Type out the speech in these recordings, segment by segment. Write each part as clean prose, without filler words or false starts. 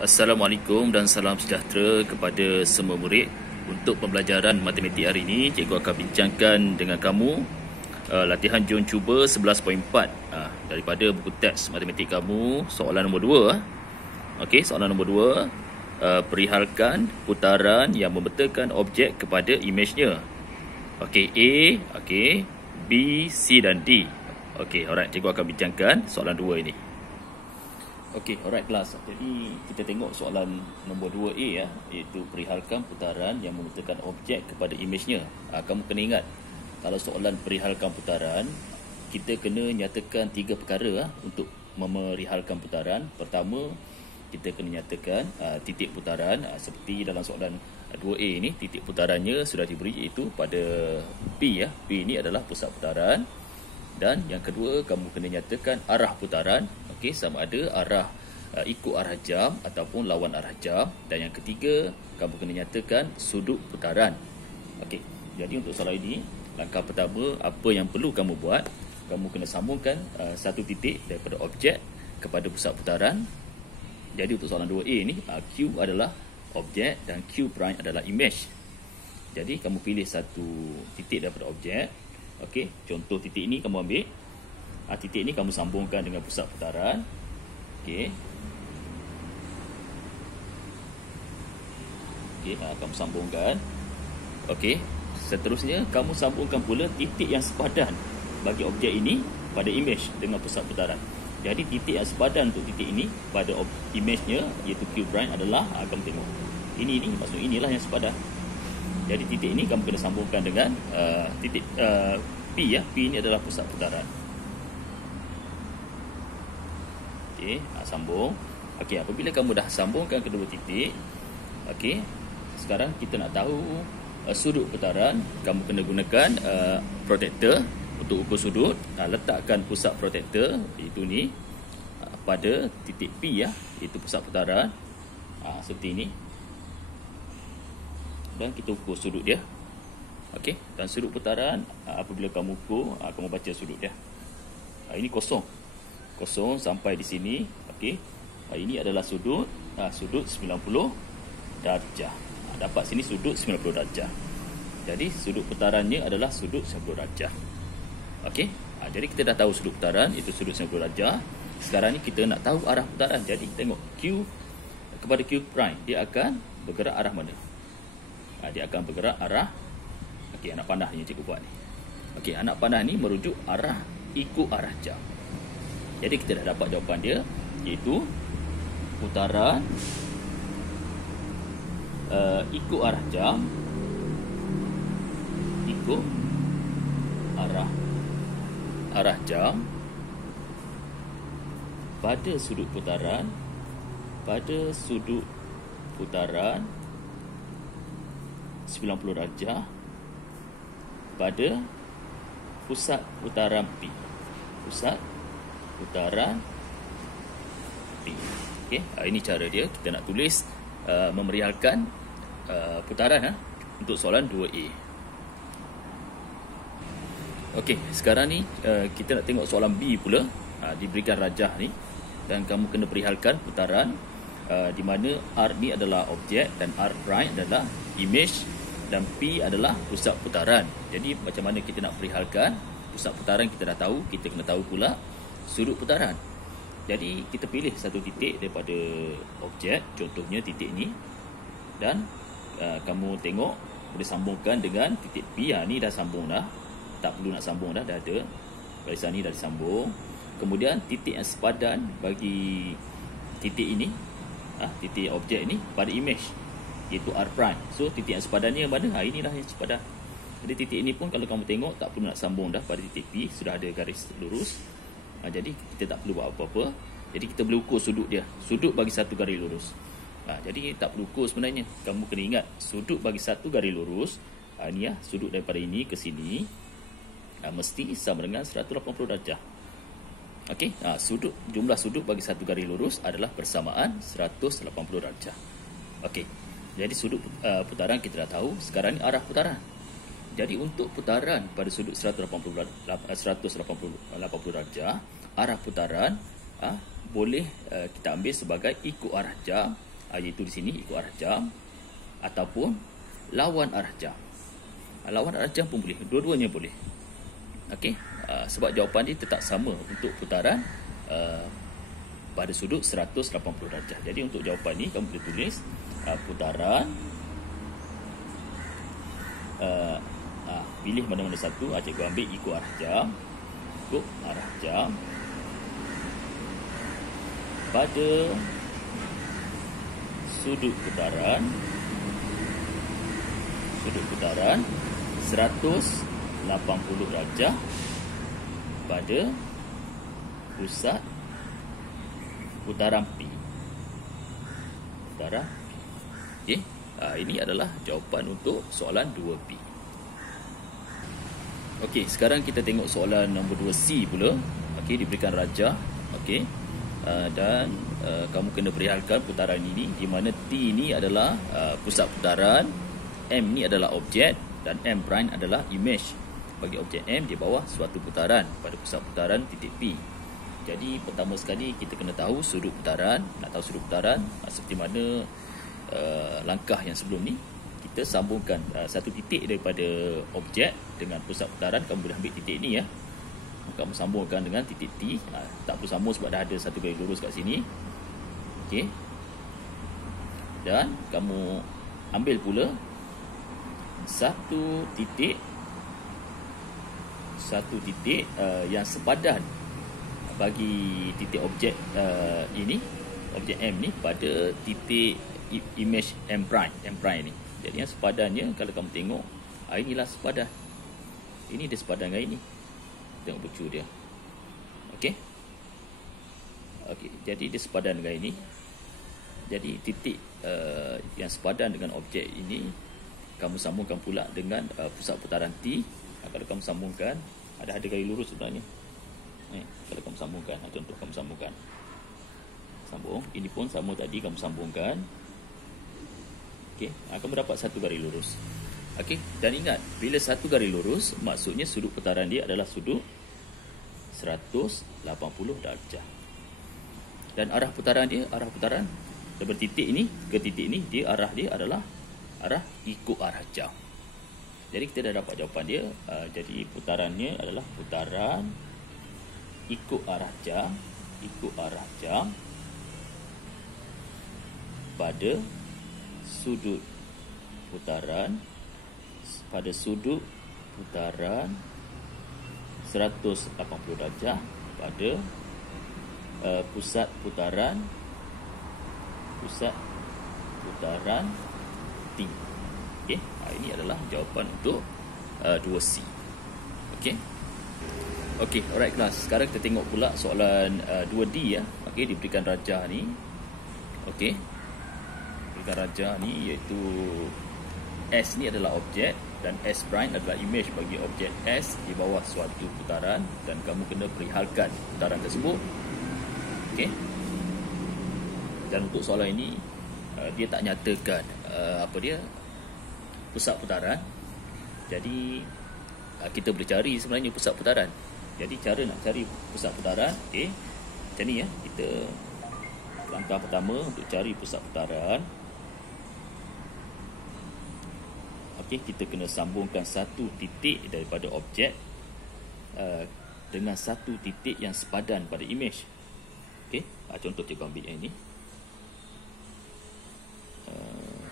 Assalamualaikum dan salam sejahtera kepada semua murid. Untuk pembelajaran matematik hari ini, cikgu akan bincangkan dengan kamu latihan jom cuba 11.4 daripada buku teks matematik kamu, soalan nombor 2. Okey, soalan nombor 2, perihalkan putaran yang membetulkan objek kepada imejnya. Okey, A, okey, B, C dan D. Okey, alright, cikgu akan bincangkan soalan 2 ini. Okey, alright kelas. Jadi kita tengok soalan nombor 2A iaitu perihalkan putaran yang membetulkan objek kepada imejnya. Kamu kena ingat, kalau soalan perihalkan putaran, kita kena nyatakan 3 perkara untuk memerihalkan putaran. Pertama, kita kena nyatakan titik putaran, seperti dalam soalan 2A ini, titik putarannya sudah diberi iaitu pada P. P ini adalah pusat putaran. Dan yang kedua, kamu kena nyatakan arah putaran. Okey, sama ada arah ikut arah jam ataupun lawan arah jam. Dan yang ketiga, kamu kena nyatakan sudut putaran. Okey, jadi untuk soalan ini, langkah pertama, apa yang perlu kamu buat? Kamu kena sambungkan satu titik daripada objek kepada pusat putaran. Jadi untuk soalan 2A ni, Q adalah objek dan Q prime adalah image. Jadi kamu pilih satu titik daripada objek. Okey, contoh titik ini kamu ambil. Titik ini kamu sambungkan dengan pusat putaran. Okey. Okey, kamu sambungkan. Okey, seterusnya kamu sambungkan pula titik yang sepadan bagi objek ini pada image dengan pusat putaran. Jadi titik yang sepadan untuk titik ini pada image-nya iaitu Q prime adalah, kamu tengok. Ini maksudnya inilah yang sepadan. Jadi titik ini kamu kena sambungkan dengan titik P. P ini adalah pusat putaran. Okey, sambung. Okey, apabila kamu dah sambungkan kedua titik, okey, sekarang kita nak tahu sudut putaran. Kamu kena gunakan protektor untuk ukur sudut. Letakkan pusat protektor iaitu ni pada titik P, iaitu pusat putaran. Seperti ini. Dan kita ukur sudut dia. Okey, dan sudut putaran apabila kamu ukur, kamu baca sudut dia. Ini kosong sampai di sini. Okey, ini adalah sudut 90 darjah. Dapat sini sudut 90 darjah. Jadi sudut putarannya adalah sudut 90 darjah. Okey, jadi kita dah tahu sudut putaran itu sudut 90 darjah. Sekarang ni kita nak tahu arah putaran. Jadi tengok Q kepada Q prime, dia akan bergerak arah mana? Dia akan bergerak arah, okey, anak panah yang cikgu buat ni. Okey, anak panah ni merujuk arah ikut arah jam. Jadi kita dah dapat jawapan dia, iaitu putaran ikut arah jam, ikut arah jam pada sudut putaran 90 darjah pada pusat putaran P. Pusat putaran P. Okey, ini cara dia. Kita nak tulis memerihalkan putaran untuk soalan 2A. Okey, sekarang ni kita nak tengok soalan B pula. Diberikan rajah ni dan kamu kena perihalkan putaran di mana R ni adalah objek dan R prime adalah image dan P adalah pusat putaran. Jadi macam mana kita nak perihalkan pusat putaran? Kita dah tahu, kita kena tahu pula sudut putaran. Jadi kita pilih satu titik daripada objek, contohnya titik ni, dan kamu tengok boleh sambungkan dengan titik P. Ni dah sambung dah, tak perlu nak sambung dah ada. Barisan ni dah disambung. Kemudian titik yang sepadan bagi titik ini, titik objek ni pada image, iaitu R prime. So titik yang sepadannya mana? Inilah yang sepadan. Jadi titik ini pun kalau kamu tengok tak perlu nak sambung dah pada titik P, sudah ada garis lurus. Jadi kita tak perlu buat apa-apa. Jadi kita boleh ukur sudut dia. Sudut bagi satu garis lurus. Jadi tak perlu ukur sebenarnya. Kamu kena ingat sudut bagi satu garis lurus. Ini sudut daripada ini ke sini mesti sama dengan 180 darjah. Okey, jumlah sudut bagi satu garis lurus adalah bersamaan 180 darjah. Okey. Jadi sudut putaran kita dah tahu. Sekarang ni arah putaran. Jadi untuk putaran pada sudut 180 darjah, arah putaran boleh kita ambil sebagai ikut arah jam iaitu di sini ikut arah jam ataupun lawan arah jam. Lawan arah jam pun boleh, dua-duanya boleh. Okey, sebab jawapan dia tetap sama untuk putaran pada sudut 180 darjah. Jadi untuk jawapan ni kamu boleh tulis putaran, pilih mana-mana satu. Cikgu ambil ikut arah jam, pada sudut putaran 180 darjah pada pusat putaran P. Okey, ini adalah jawapan untuk soalan 2B. Okey, sekarang kita tengok soalan nombor 2C pula. Okey, diberikan rajah. Okey, dan kamu kena perihalkan putaran ini, di mana T ini adalah pusat putaran, M ni adalah objek, dan M prime adalah image bagi objek M di bawah suatu putaran pada pusat putaran titik P. Jadi pertama sekali kita kena tahu sudut putaran. Nak tahu sudut putaran, seperti mana langkah yang sebelum ni, kita sambungkan satu titik daripada objek dengan pusat putaran. Kamu boleh ambil titik ni ya, kamu sambungkan dengan titik T. Tak perlu sambung sebab dah ada satu garis lurus kat sini. Okey, dan kamu ambil pula satu titik yang sepadan bagi titik objek ini, objek M ni, pada titik image M prime ni. Jadi yang sepadannya, kalau kamu tengok, inilah sepadan. Ini dia sepadan dengan ini. Tengok bucu dia. Okey, jadi dia sepadan dengan ini. Jadi titik yang sepadan dengan objek ini kamu sambungkan pula dengan pusat putaran T. Kalau kamu sambungkan, ada garis lurus sebenarnya. Kalau kamu sambungkan, contoh kamu sambung, ini pun sama tadi, kamu sambungkan. Okey, kamu dapat satu garis lurus. Okey, dan ingat, bila satu garis lurus, maksudnya sudut putaran dia adalah sudut 180 darjah. Dan arah putaran dari titik ini ke titik ini, arah dia adalah arah ikut arah jam. Jadi kita dah dapat jawapan dia. Jadi putarannya adalah putaran ikut arah jam pada sudut putaran 180 darjah pada pusat putaran T. Okey, ini adalah jawapan untuk 2C. Okey. Okey, alright kelas. Sekarang kita tengok pula soalan 2D ya. Okey, diberikan rajah ni. Okey. Diberikan rajah ni iaitu S ni adalah objek dan S prime adalah image bagi objek S di bawah suatu putaran, dan kamu kena perihalkan putaran tersebut. Okey. Dan untuk soalan ini dia tak nyatakan pusat putaran. Jadi kita boleh cari sebenarnya pusat putaran. Jadi cara nak cari pusat putaran, okey, macam ni ya. Kita langkah pertama untuk cari pusat putaran. Okey, kita kena sambungkan satu titik daripada objek dengan satu titik yang sepadan pada image. Okey, contoh cikgu ambil yang ini.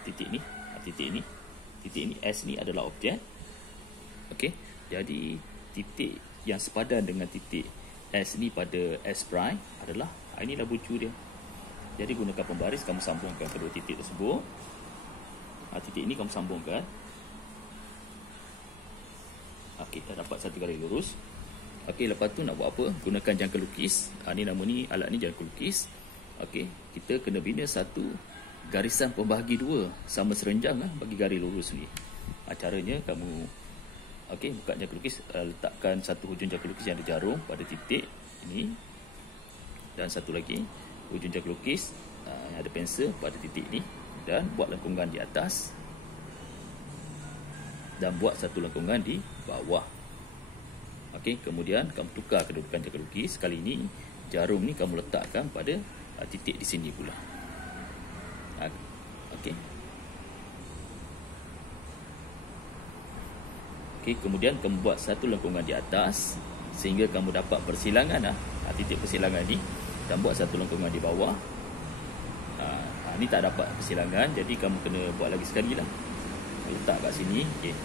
Titik ini S ni adalah objek. Okey, jadi titik yang sepadan dengan titik S ni pada S prime adalah, inilah bucu dia. Jadi gunakan pembaris, kamu sambungkan kedua titik tersebut. Titik ini kamu sambungkan. Okey, dah dapat satu garis lurus. Okey, lepas tu nak buat apa? Gunakan jangka lukis. Ni nama ni, alat ni jangka lukis. Okey, kita kena bina satu garisan pembahagi dua sama serenjang bagi garis lurus ni. Caranya kamu buka jangka lukis, letakkan satu hujung jangka lukis yang ada jarum pada titik ini, dan satu lagi hujung jangka lukis yang ada pensel pada titik ini, dan buat lengkungan di atas dan buat satu lengkungan di bawah. Okey, kemudian kamu tukar kedudukan jangka lukis. Kali ini jarum ni kamu letakkan pada titik di sini pula. Okey, kemudian kamu buat satu lengkungan di atas sehingga kamu dapat persilangan titik persilangan ni, dan buat satu lengkungan di bawah. Ni tak dapat persilangan, jadi kamu kena buat lagi sekali lah. Letak kat sini, okey.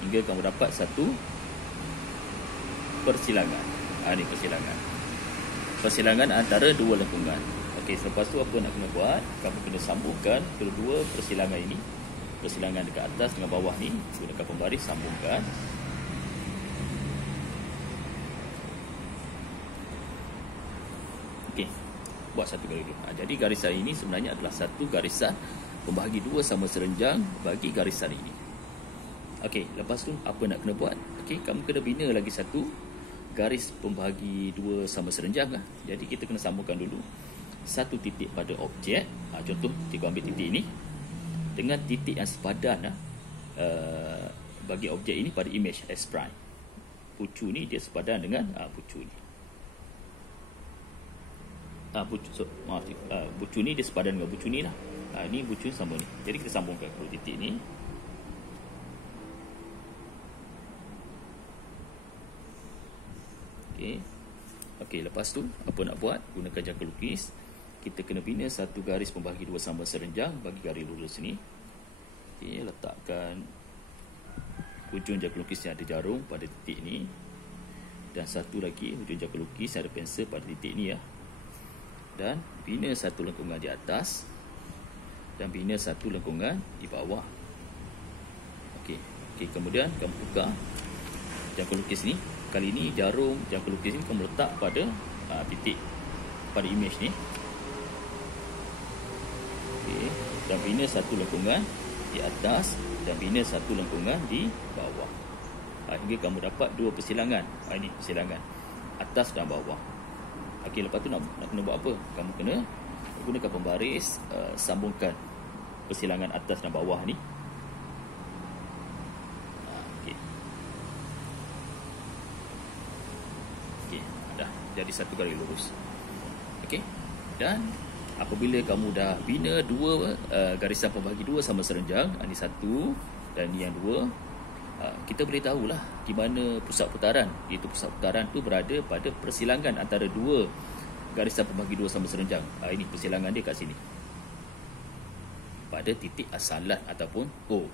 Hingga kamu dapat satu persilangan. Ni persilangan. Persilangan antara dua lengkungan. Okey, selepas tu apa nak kena buat? Kamu kena sambungkan kedua persilangan ini. Persilangan dekat atas dengan bawah ni, gunakan pembaris, sambungkan. Okey, buat satu kali dulu. Jadi garisan ini sebenarnya adalah satu garisan pembahagi dua sama serenjang bagi garisan ini. Okey, lepas tu apa nak kena buat? Okey, kamu kena bina lagi satu garis pembahagi dua sama serenjang. Jadi kita kena sambungkan dulu satu titik pada objek. Contoh, cikgu ambil titik ini dengan titik yang sepadan bagi objek ini pada image S prime. Pucu ni dia sepadan dengan pucu ni. Pucu ni dia sepadan dengan pucu ni lah. Ni pucu sama ni. Jadi kita sambungkan kedua titik ni. Okey, lepas tu apa nak buat? Gunakan jangka lukis. Kita kena bina satu garis pembahagi dua sama serenjang bagi garis lurus ni. Okey, letakkan hujung jangka lukis yang ada jarum pada titik ni, dan satu lagi hujung jangka lukis yang ada pensel pada titik ni Dan bina satu lengkungan di atas dan bina satu lengkungan di bawah. Okey, kemudian kamu buka jangka lukis ni. Kali ini jarum jangka lukis ni kamu letak pada titik pada image ni. Okey, dan bina satu lengkungan di atas dan bina satu lengkungan di bawah. Hingga kamu dapat dua persilangan. Ini persilangan atas dan bawah. Okey, lepas tu nak kena buat apa? Kamu kena gunakan pembaris, sambungkan persilangan atas dan bawah ni. Okey, dah jadi satu garis lurus. Okey, dan apabila kamu dah bina dua garisan pembahagi dua sama serenjang, ini satu dan ini yang dua, kita boleh tahulah di mana pusat putaran. Iaitu pusat putaran tu berada pada persilangan antara dua garisan pembahagi dua sama serenjang. Ini persilangan dia kat sini, pada titik asalan ataupun O.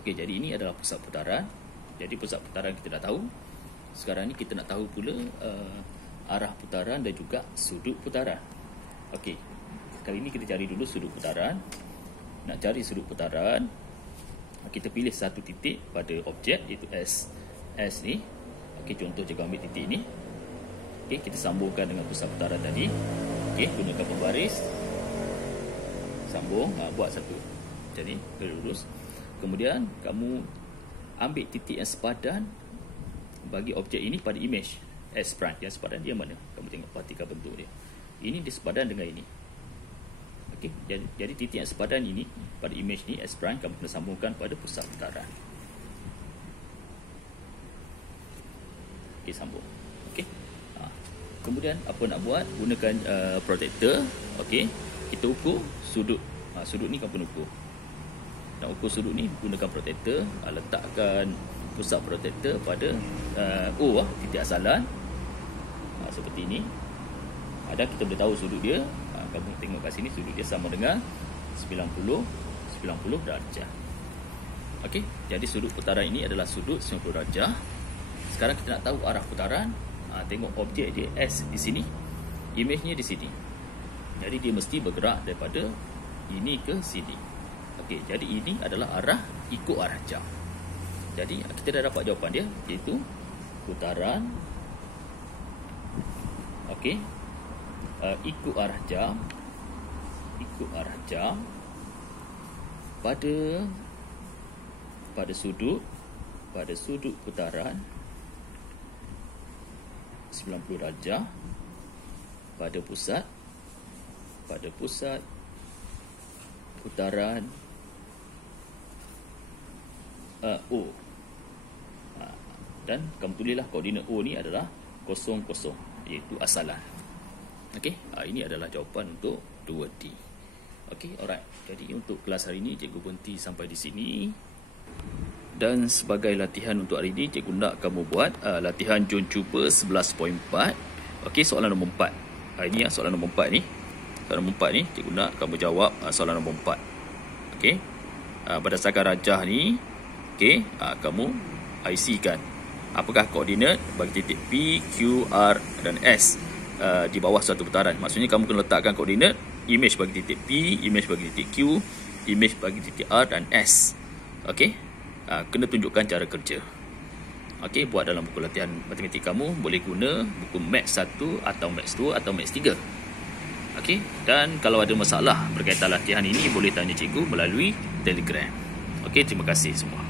Okey, jadi ini adalah pusat putaran. Jadi pusat putaran kita dah tahu. Sekarang ni kita nak tahu pula arah putaran dan juga sudut putaran. Okey, kali ini kita cari dulu sudut putaran. Nak cari sudut putaran, kita pilih satu titik pada objek, iaitu S ni. Okey, contoh cikgu ambil titik ni. Okey, kita sambungkan dengan pusat putaran tadi. Okey, gunakan pembaris, sambung, buat satu jadi lurus. Kemudian kamu ambil titik yang sepadan bagi objek ini pada image S prime. Yang sepadan dia mana? Kamu tengok, perhatikan bentuk dia. Ini dia sepadan dengan ini. Okey, jadi titik yang sepadan ini pada image ni S prime, kamu kena sambungkan pada pusat putaran. Okey, sambung. Okey. Kemudian apa nak buat? Gunakan protektor. Okey, kita ukur sudut. Sudut ni kamu kena ukur. Nak ukur sudut ni gunakan protektor. Letakkan pusat protektor pada O, titik asalan. Seperti ini. Dan kita boleh tahu sudut dia. Kamu tengok kat sini, sudut dia sama dengan 90 darjah. Okey, jadi sudut putaran ini adalah sudut 90 darjah. Sekarang kita nak tahu arah putaran. Tengok objek dia S di sini, image-nya di sini. Jadi dia mesti bergerak daripada ini ke sini. Okey, jadi ini adalah arah ikut arah jam. Jadi kita dah dapat jawapan dia, iaitu putaran. Okey, ikut arah jam, pada sudut putaran 90 darjah pada pusat putaran O. Dan kamu tulislah koordinat O ni adalah 00, iaitu asalan. Okey, ini adalah jawapan untuk 2D. Okey, alright. Jadi untuk kelas hari ini cikgu berhenti sampai di sini. Dan sebagai latihan untuk hari ini, cikgu nak kamu buat latihan Jom Cuba 11.4. Okey, soalan nombor 4. Ini soalan nombor 4 ni. Soalan nombor 4 ni, cikgu nak kamu jawab soalan nombor 4. Okey. Berdasarkan rajah ni, okey, kamu IC kan. Apakah koordinat bagi titik P, Q, R dan S di bawah suatu putaran? Maksudnya kamu kena letakkan koordinat image bagi titik P, image bagi titik Q, image bagi titik R dan S. Okey. Kena tunjukkan cara kerja. Okey, buat dalam buku latihan matematik kamu, boleh guna buku Maths 1 atau Maths 2 atau Maths 3. Okey, dan kalau ada masalah berkaitan latihan ini, boleh tanya cikgu melalui Telegram. Okey, terima kasih semua.